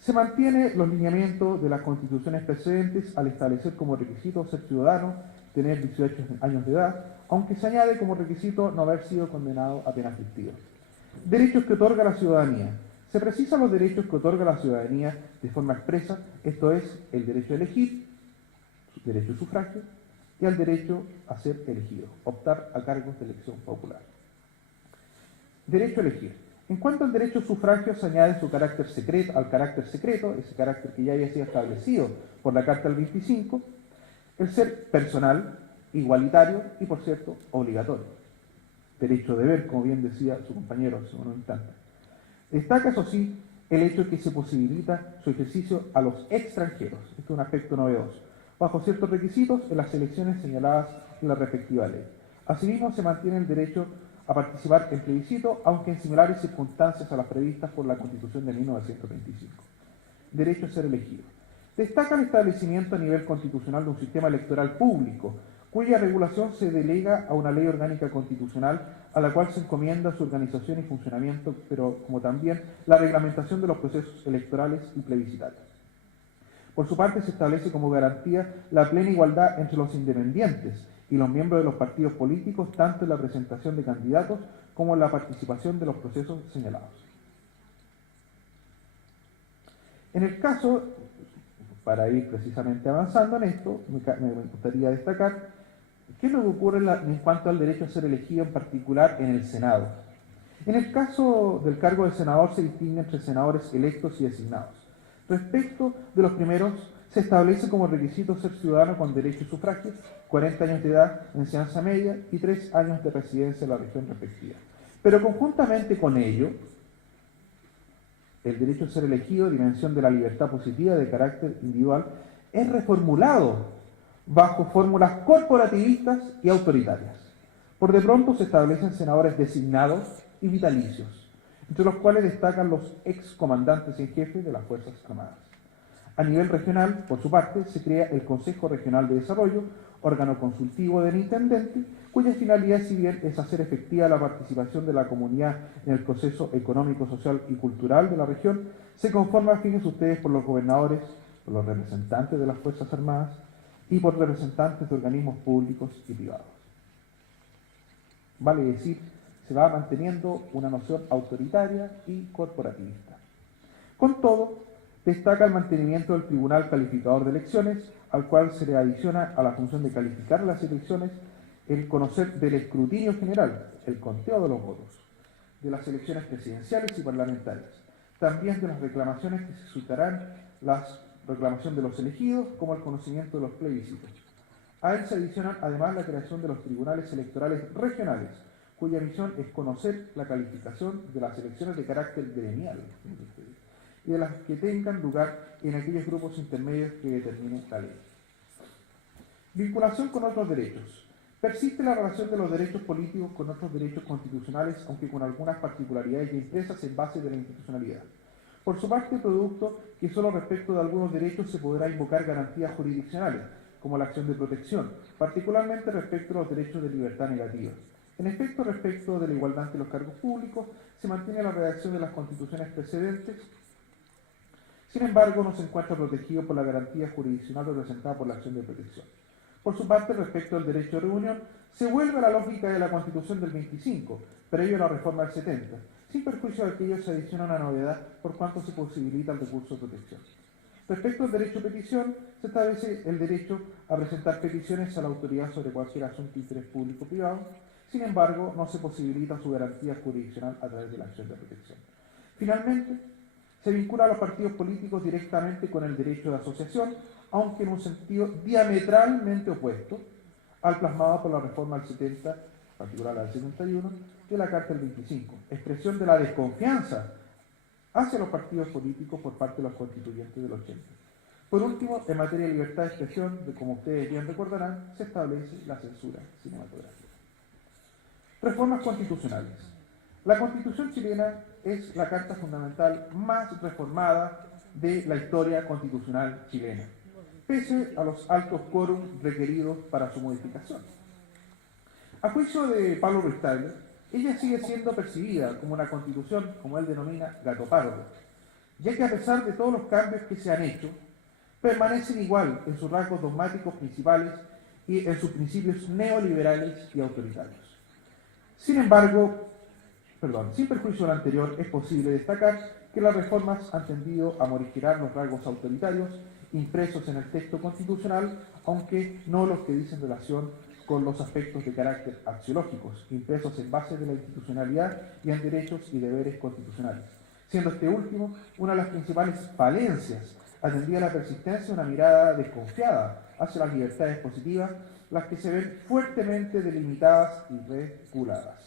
Se mantiene los lineamientos de las constituciones precedentes al establecer como requisito ser ciudadano, tener 18 años de edad, aunque se añade como requisito no haber sido condenado a pena fictiva. Derechos que otorga la ciudadanía. Se precisan los derechos que otorga la ciudadanía de forma expresa, esto es, el derecho a elegir, derecho a sufragio, y al derecho a ser elegido, optar a cargos de elección popular. Derecho a elegir. En cuanto al derecho a sufragio, se añade su carácter secreto, al carácter secreto, ese carácter que ya había sido establecido por la Carta del 25, el ser personal, igualitario y, por cierto, obligatorio. Derecho de deber, como bien decía su compañero hace unos instantes. Destaca, eso sí, el hecho de que se posibilita su ejercicio a los extranjeros. Este es un aspecto novedoso, bajo ciertos requisitos en las elecciones señaladas en la respectiva ley. Asimismo, se mantiene el derecho a participar en plebiscito, aunque en similares circunstancias a las previstas por la Constitución de 1925. Derecho a ser elegido. Destaca el establecimiento a nivel constitucional de un sistema electoral público, cuya regulación se delega a una ley orgánica constitucional a la cual se encomienda su organización y funcionamiento, pero como también la reglamentación de los procesos electorales y plebiscitarios. Por su parte, se establece como garantía la plena igualdad entre los independientes y los miembros de los partidos políticos, tanto en la presentación de candidatos como en la participación de los procesos señalados. En el caso, para ir precisamente avanzando en esto, me gustaría destacar qué es lo que ocurre en cuanto al derecho a ser elegido en particular en el Senado. En el caso del cargo de senador se distingue entre senadores electos y designados. Respecto de los primeros, se establece como requisito ser ciudadano con derecho a sufragio, 40 años de edad, enseñanza media y 3 años de residencia en la región respectiva. Pero conjuntamente con ello, el derecho a ser elegido, dimensión de la libertad positiva de carácter individual, es reformulado bajo fórmulas corporativistas y autoritarias. Por de pronto se establecen senadores designados y vitalicios, entre los cuales destacan los excomandantes en jefe de las Fuerzas Armadas. A nivel regional, por su parte, se crea el Consejo Regional de Desarrollo, órgano consultivo del intendente, cuya finalidad, si bien es hacer efectiva la participación de la comunidad en el proceso económico, social y cultural de la región, se conforma, fíjense ustedes, por los gobernadores, por los representantes de las Fuerzas Armadas y por representantes de organismos públicos y privados. Vale decir, se va manteniendo una noción autoritaria y corporativista. Con todo, destaca el mantenimiento del Tribunal Calificador de Elecciones, al cual se le adiciona a la función de calificar las elecciones el conocer del escrutinio general, el conteo de los votos, de las elecciones presidenciales y parlamentarias, también de las reclamaciones que se suscitarán, la reclamación de los elegidos, como el conocimiento de los plebiscitos. A él se adiciona además la creación de los tribunales electorales regionales, cuya misión es conocer la calificación de las elecciones de carácter gremial y de las que tengan lugar en aquellos grupos intermedios que determine la ley. Vinculación con otros derechos. Persiste la relación de los derechos políticos con otros derechos constitucionales, aunque con algunas particularidades ya impresas en base de la institucionalidad. Por su parte, producto que solo respecto de algunos derechos se podrá invocar garantías jurisdiccionales, como la acción de protección, particularmente respecto a los derechos de libertad negativa. En efecto, respecto de la igualdad ante los cargos públicos, se mantiene la redacción de las constituciones precedentes. Sin embargo, no se encuentra protegido por la garantía jurisdiccional representada por la acción de protección. Por su parte, respecto al derecho de reunión, se vuelve a la lógica de la Constitución del 25, previo a la reforma del 70. Sin perjuicio de aquello, se adiciona una novedad por cuanto se posibilita el recurso de protección. Respecto al derecho a petición, se establece el derecho a presentar peticiones a la autoridad sobre cualquier asunto de interés público o privado. Sin embargo, no se posibilita su garantía jurisdiccional a través de la acción de protección. Finalmente, se vincula a los partidos políticos directamente con el derecho de asociación, aunque en un sentido diametralmente opuesto al plasmado por la reforma del 70, en particular la del 71, de la Carta del 25, expresión de la desconfianza hacia los partidos políticos por parte de los constituyentes del 80. Por último, en materia de libertad de expresión, como ustedes bien recordarán, se establece la censura cinematográfica. Reformas constitucionales. La Constitución chilena es la carta fundamental más reformada de la historia constitucional chilena, pese a los altos quórum requeridos para su modificación. A juicio de Pablo Ruiz-Tagle, ella sigue siendo percibida como una constitución, como él denomina, gato pardo, ya que a pesar de todos los cambios que se han hecho, permanecen igual en sus rasgos dogmáticos principales y en sus principios neoliberales y autoritarios. Sin embargo, sin perjuicio de lo anterior, es posible destacar que las reformas han tendido a morigerar los rasgos autoritarios impresos en el texto constitucional, aunque no los que dicen relación con los aspectos de carácter axiológicos, impresos en base de la institucionalidad y en derechos y deberes constitucionales, siendo este último una de las principales falencias, atendida a la persistencia de una mirada desconfiada hacia las libertades positivas, las que se ven fuertemente delimitadas y reguladas.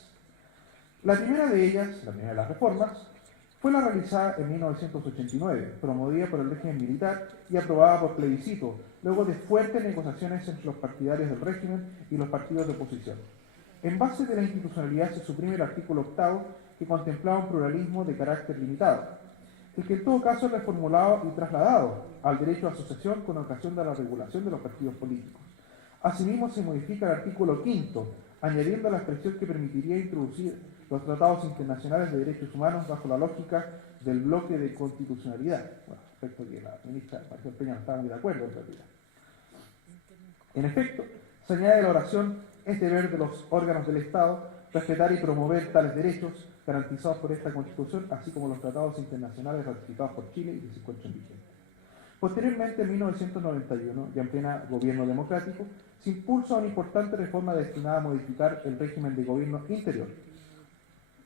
La primera de ellas, la primera de las reformas, fue la realizada en 1989, promovida por el régimen militar y aprobada por plebiscito, luego de fuertes negociaciones entre los partidarios del régimen y los partidos de oposición. En base de la institucionalidad se suprime el artículo 8º, que contemplaba un pluralismo de carácter limitado, el que en todo caso es reformulado y trasladado al derecho a asociación con ocasión de la regulación de los partidos políticos. Asimismo, se modifica el artículo 5º, añadiendo la expresión que permitiría introducir los tratados internacionales de derechos humanos bajo la lógica del bloque de constitucionalidad. Bueno, aspecto que la ministra Marcel Peña no estaba muy de acuerdo en realidad. En efecto, se añade la oración: es deber de los órganos del Estado respetar y promover tales derechos garantizados por esta Constitución, así como los tratados internacionales ratificados por Chile y que se encuentran vigentes. Posteriormente, en 1991, ya en plena gobierno democrático, se impulsa una importante reforma destinada a modificar el régimen de gobierno interior,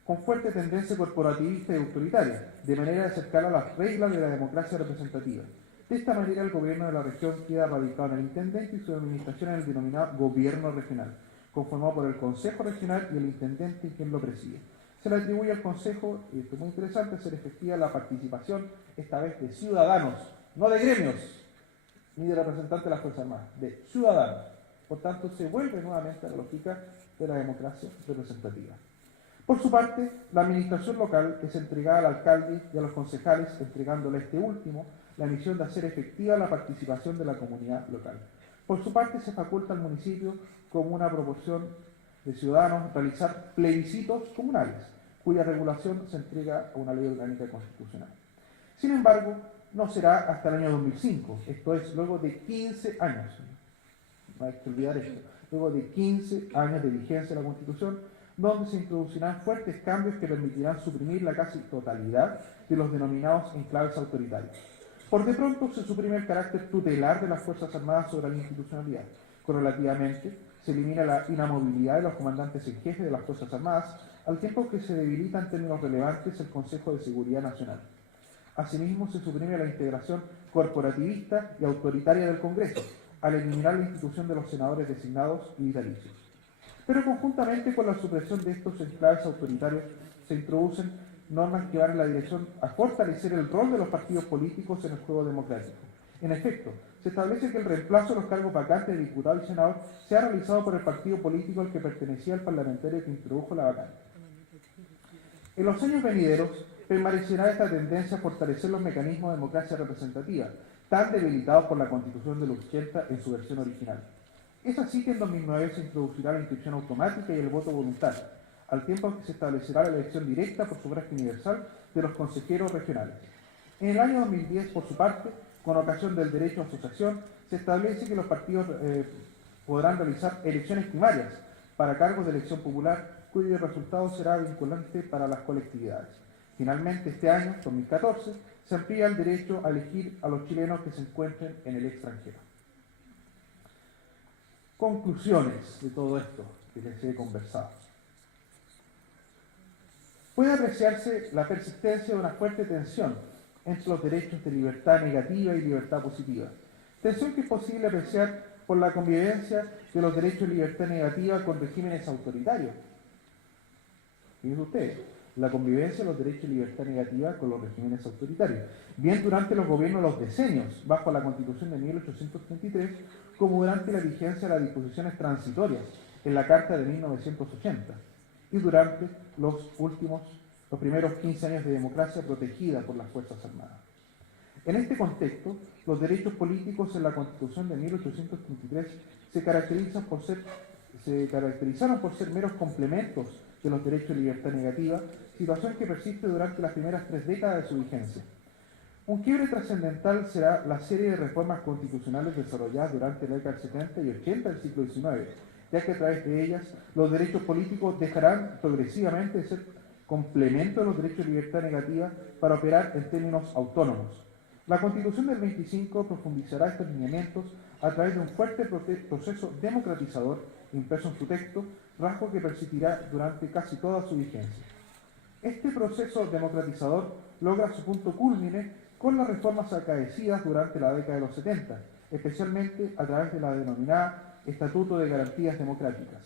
con fuerte tendencia corporativista y autoritaria, de manera de acercar a las reglas de la democracia representativa. De esta manera, el gobierno de la región queda radicado en el intendente y su administración en el denominado gobierno regional, conformado por el Consejo Regional y el intendente quien lo preside. Se le atribuye al Consejo, y esto es muy interesante, hacer efectiva la participación, esta vez de ciudadanos, no de gremios, ni de representantes de las Fuerzas Armadas, de ciudadanos. Por tanto, se vuelve nuevamente a la lógica de la democracia representativa. Por su parte, la administración local es entregada al alcalde y a los concejales, entregándole a este último la misión de hacer efectiva la participación de la comunidad local. Por su parte, se faculta al municipio como una proporción de ciudadanos realizar plebiscitos comunales, cuya regulación se entrega a una ley orgánica constitucional. Sin embargo, no será hasta el año 2005, esto es, luego de 15 años, no hay que olvidar esto, luego de 15 años de vigencia de la Constitución, donde se introducirán fuertes cambios que permitirán suprimir la casi totalidad de los denominados enclaves autoritarios. Por de pronto se suprime el carácter tutelar de las Fuerzas Armadas sobre la institucionalidad. Correlativamente, se elimina la inamovilidad de los comandantes en jefe de las Fuerzas Armadas, al tiempo que se debilita en términos relevantes el Consejo de Seguridad Nacional. Asimismo, se suprime la integración corporativista y autoritaria del Congreso, al eliminar la institución de los senadores designados y vitalicios. Pero conjuntamente con la supresión de estos enclaves autoritarios, se introducen normas que van en la dirección a fortalecer el rol de los partidos políticos en el juego democrático. En efecto, se establece que el reemplazo de los cargos vacantes de diputado y senador sea realizado por el partido político al que pertenecía el parlamentario que introdujo la vacante. En los años venideros, permanecerá esta tendencia a fortalecer los mecanismos de democracia representativa, tan debilitados por la Constitución del 80 en su versión original. Es así que en 2009 se introducirá la inscripción automática y el voto voluntario, al tiempo que se establecerá la elección directa por sufragio universal de los consejeros regionales. En el año 2010, por su parte, con ocasión del derecho a asociación, se establece que los partidos podrán realizar elecciones primarias para cargos de elección popular, cuyo resultado será vinculante para las colectividades. Finalmente, este año, 2014, se amplía el derecho a elegir a los chilenos que se encuentren en el extranjero. Conclusiones de todo esto que les he conversado. Puede apreciarse la persistencia de una fuerte tensión entre los derechos de libertad negativa y libertad positiva. Tensión que es posible apreciar por la convivencia de los derechos de libertad negativa con regímenes autoritarios. Fíjense ustedes, la convivencia de los derechos de libertad negativa con los regímenes autoritarios. Bien durante los gobiernos de los decenios, bajo la Constitución de 1833, como durante la vigencia de las disposiciones transitorias en la Carta de 1980 y durante los primeros 15 años de democracia protegida por las Fuerzas Armadas. En este contexto, los derechos políticos en la Constitución de 1833 se caracterizaron por ser meros complementos de los derechos de libertad negativa, situación que persiste durante las primeras 3 décadas de su vigencia. Un quiebre trascendental será la serie de reformas constitucionales desarrolladas durante la década del 70 y 80 del siglo XIX, ya que a través de ellas los derechos políticos dejarán progresivamente de ser complemento de los derechos de libertad negativa para operar en términos autónomos. La Constitución del 25 profundizará estos lineamientos a través de un fuerte proceso democratizador impreso en su texto, rasgo que persistirá durante casi toda su vigencia. Este proceso democratizador logra su punto cúlmine con las reformas acaecidas durante la década de los 70, especialmente a través de la denominada Estatuto de Garantías Democráticas,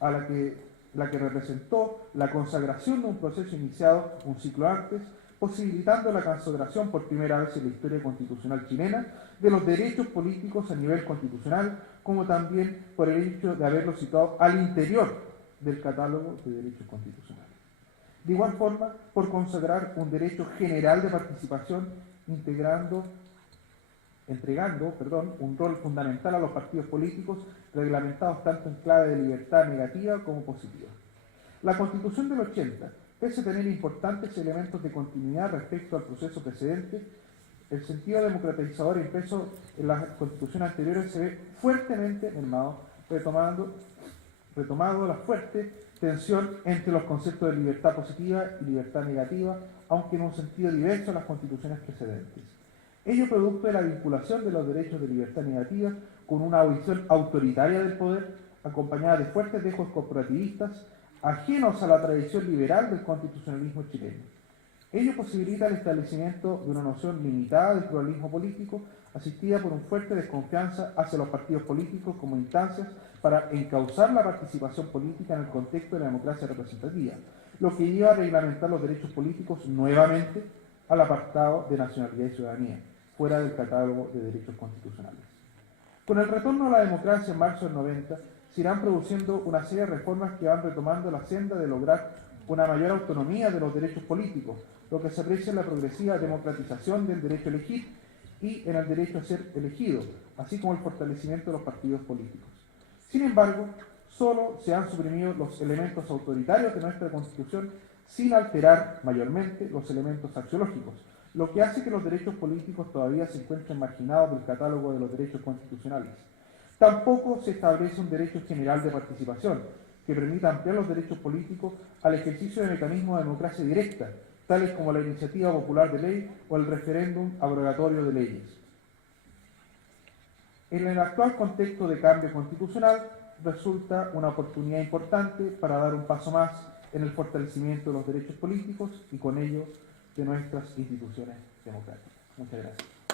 a la que representó la consagración de un proceso iniciado un siglo antes, posibilitando la consagración por primera vez en la historia constitucional chilena de los derechos políticos a nivel constitucional, como también por el hecho de haberlo situado al interior del catálogo de derechos constitucionales. De igual forma, por consagrar un derecho general de participación, entregando un rol fundamental a los partidos políticos, reglamentados tanto en clave de libertad negativa como positiva. La Constitución del 80, pese a tener importantes elementos de continuidad respecto al proceso precedente, el sentido democratizador impreso en las constituciones anteriores se ve fuertemente mermado, retomado la fuerte tensión entre los conceptos de libertad positiva y libertad negativa, aunque en un sentido diverso a las constituciones precedentes. Ello producto de la vinculación de los derechos de libertad negativa con una visión autoritaria del poder, acompañada de fuertes dejos corporativistas, ajenos a la tradición liberal del constitucionalismo chileno. Ello posibilita el establecimiento de una noción limitada del pluralismo político, asistida por una fuerte desconfianza hacia los partidos políticos como instancias para encauzar la participación política en el contexto de la democracia representativa, lo que lleva a reglamentar los derechos políticos nuevamente al apartado de nacionalidad y ciudadanía, fuera del catálogo de derechos constitucionales. Con el retorno a la democracia en marzo del 90, se irán produciendo una serie de reformas que van retomando la senda de lograr una mayor autonomía de los derechos políticos, lo que se aprecia en la progresiva democratización del derecho a elegir y en el derecho a ser elegido, así como el fortalecimiento de los partidos políticos. Sin embargo, solo se han suprimido los elementos autoritarios de nuestra Constitución sin alterar mayormente los elementos axiológicos, lo que hace que los derechos políticos todavía se encuentren marginados del catálogo de los derechos constitucionales. Tampoco se establece un derecho general de participación que permita ampliar los derechos políticos al ejercicio de mecanismos de democracia directa, tales como la iniciativa popular de ley o el referéndum abrogatorio de leyes. En el actual contexto de cambio constitucional, resulta una oportunidad importante para dar un paso más en el fortalecimiento de los derechos políticos y con ello de nuestras instituciones democráticas. Muchas gracias.